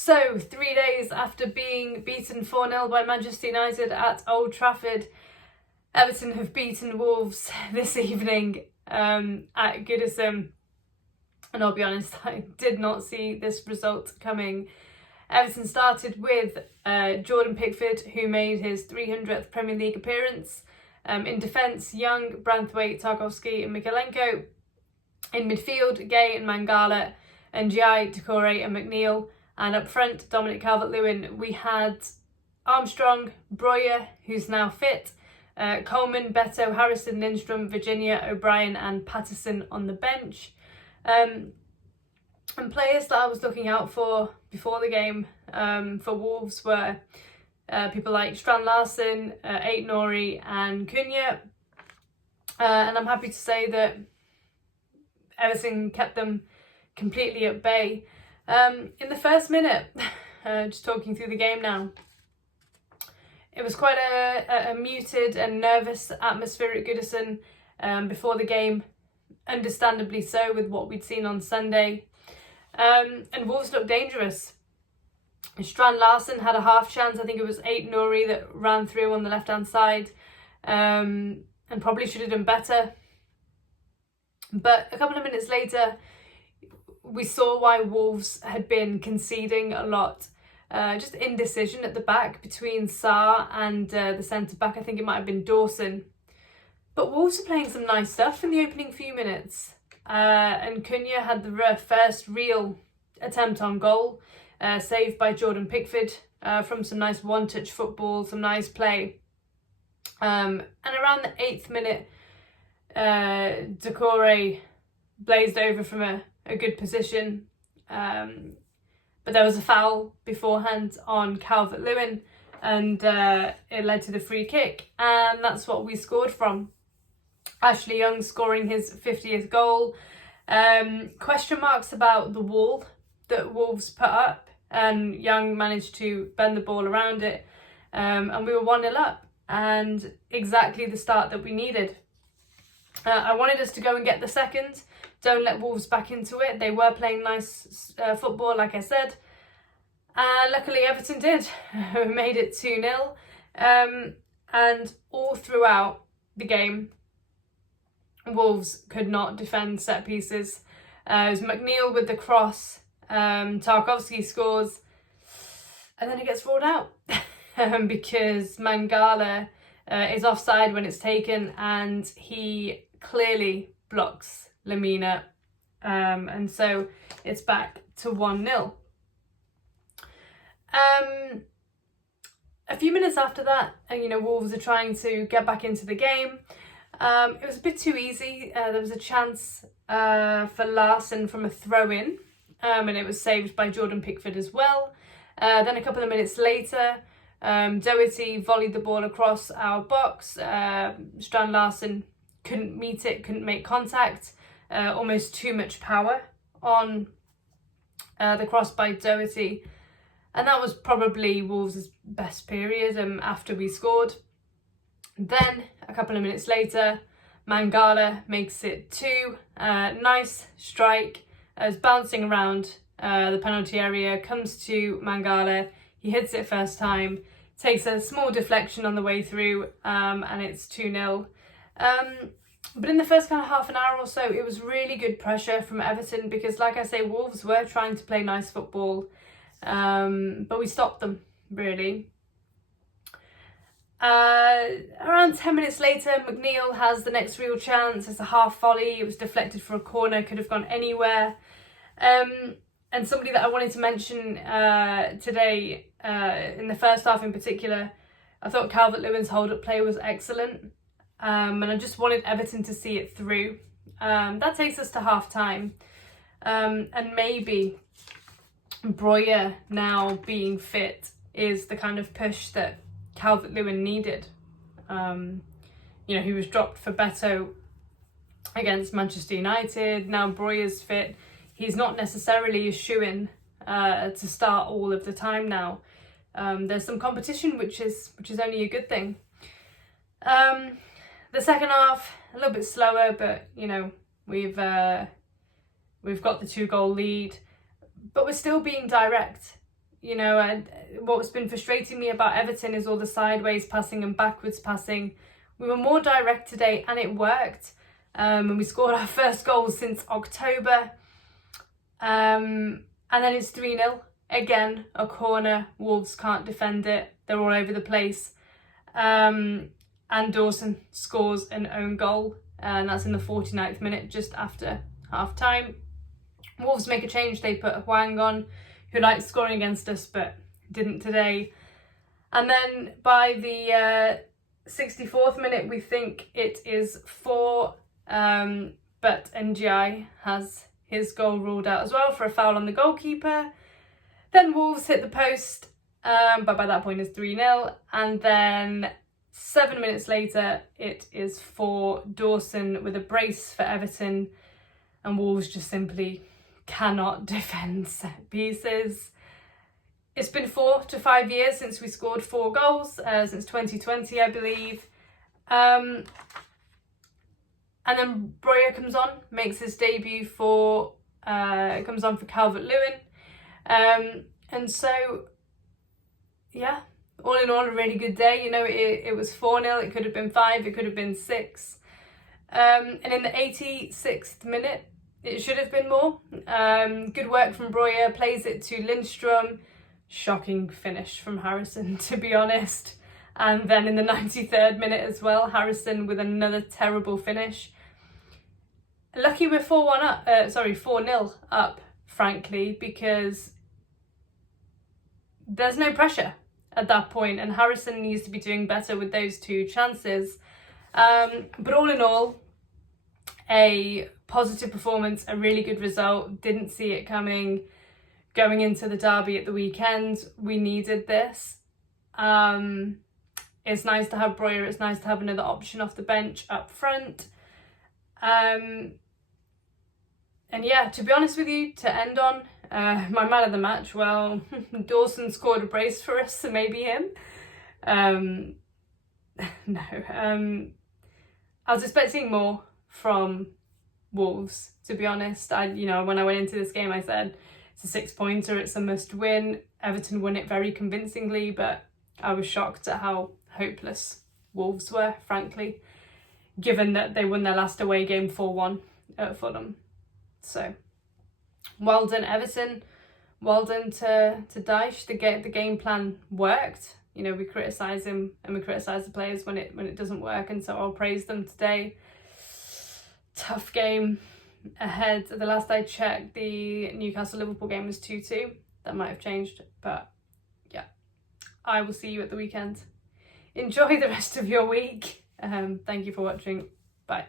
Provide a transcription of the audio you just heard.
So, 3 days after being beaten 4-0 by Manchester United at Old Trafford, Everton have beaten Wolves this evening at Goodison. And I'll be honest, I did not see this result coming. Everton started with Jordan Pickford, who made his 300th Premier League appearance. In defence, Young, Branthwaite, Tarkowski and Mykolenko. In midfield, Gay and Mangala, and Ndiaye, Doucouré and McNeil. And up front, Dominic Calvert-Lewin. We had Armstrong, Breuer, who's now fit, Coleman, Beto, Harrison, Lindstrom, Virginia, O'Brien and Patterson on the bench. And players that I was looking out for before the game for Wolves were people like Strand Larsen, Ait-Nouri and Cunha. And I'm happy to say that Everton kept them completely at bay. In the first minute, just talking through the game now, it was quite a muted and nervous atmosphere at Goodison before the game, understandably so with what we'd seen on Sunday. And Wolves looked dangerous. Strand Larsen had a half chance. I think it was Ait-Nouri that ran through on the left-hand side and probably should have done better. But a couple of minutes later, we saw why Wolves had been conceding a lot. Just indecision at the back between Sarr and the centre-back. I think it might have been Dawson. But Wolves were playing some nice stuff in the opening few minutes. And Cunha had the first real attempt on goal, saved by Jordan Pickford from some nice one-touch football, some nice play. And around the 8th minute, Doucouré blazed over from a good position, but there was a foul beforehand on Calvert-Lewin and it led to the free kick, and that's what we scored from. Ashley Young scoring his 50th goal. Question marks about the wall that Wolves put up, and Young managed to bend the ball around it, and we were 1-0 up, and exactly the start that we needed. I wanted us to go and get the second. Don't let Wolves back into it. They were playing nice football, like I said. And luckily Everton did. We made it 2-0. And all throughout the game, Wolves could not defend set pieces. It was McNeil with the cross. Tarkowski scores. And then it gets ruled out because Mangala is offside when it's taken, and he clearly blocks Lamina, and so it's back to 1-0. A few minutes after that, Wolves are trying to get back into the game. It was a bit too easy. There was a chance for Larsen from a throw-in, and it was saved by Jordan Pickford as well. Then a couple of minutes later, Doherty volleyed the ball across our box. Strand Larsen couldn't meet it, couldn't make contact. Almost too much power on the cross by Doherty. And that was probably Wolves' best period after we scored. Then, a couple of minutes later, Mangala makes it 2. Nice strike. It's bouncing around the penalty area, comes to Mangala. He hits it first time, takes a small deflection on the way through, and it's 2-0. But in the first kind of half an hour or so, it was really good pressure from Everton because, like I say, Wolves were trying to play nice football, but we stopped them, really. Around 10 minutes later, McNeil has the next real chance. It's a half volley. It was deflected for a corner, could have gone anywhere. And somebody that I wanted to mention today, in the first half in particular, I thought Calvert-Lewin's hold-up play was excellent. And I just wanted Everton to see it through. That takes us to half-time. And maybe Breuer now being fit is the kind of push that Calvert-Lewin needed. He was dropped for Beto against Manchester United. Now Breuer's fit. He's not necessarily a shoo-in to start all of the time now. There's some competition, which is only a good thing. The second half, a little bit slower, but we've got the 2-goal lead, but we're still being direct. You know, and what's been frustrating me about Everton is all the sideways passing and backwards passing. We were more direct today and it worked. And we scored our first goal since October. And then it's 3-0. Again, a corner. Wolves can't defend it. They're all over the place. And Dawson scores an own goal. And that's in the 49th minute, just after half time. Wolves make a change. They put Hwang on, who liked scoring against us but didn't today. And then by the 64th minute, we think it is 4, but NGI has his goal ruled out as well for a foul on the goalkeeper. Then Wolves hit the post, but by that point it's 3-0. And then 7 minutes later, it is 4, Dawson with a brace for Everton, and Wolves just simply cannot defend set pieces. It's been 4 to 5 years since we scored 4 goals, since 2020, I believe. And then Breuer comes on, makes his debut for, comes on for Calvert-Lewin. And so, yeah, all in all, a really good day. You know, it was 4-0, it could have been 5, it could have been 6. And in the 86th minute, it should have been more. Good work from Breuer, plays it to Lindstrom. Shocking finish from Harrison, to be honest. And then in the 93rd minute as well, Harrison with another terrible finish. Lucky we're 4-0 up, frankly, because there's no pressure at that point, and Harrison needs to be doing better with those 2 chances. But all in all, a positive performance, a really good result. Didn't see it coming. Going into the derby at the weekend, we needed this. It's nice to have Breuer. It's nice to have another option off the bench up front. And yeah, to be honest with you, to end on, my man of the match, well, Dawson scored a brace for us, so maybe him. I was expecting more from Wolves, to be honest. When I went into this game, I said it's a 6-pointer, it's a must win. Everton won it very convincingly, but I was shocked at how hopeless Wolves were, frankly, given that they won their last away game 4-1 at Fulham. So, well done Everton, well done to Dyche. The game plan worked. You know, we criticise him and we criticise the players when it doesn't work, and so I'll praise them today. Tough game ahead. The last I checked, the Newcastle-Liverpool game was 2-2. That might have changed, but yeah. I will see you at the weekend. Enjoy the rest of your week. Thank you for watching. Bye.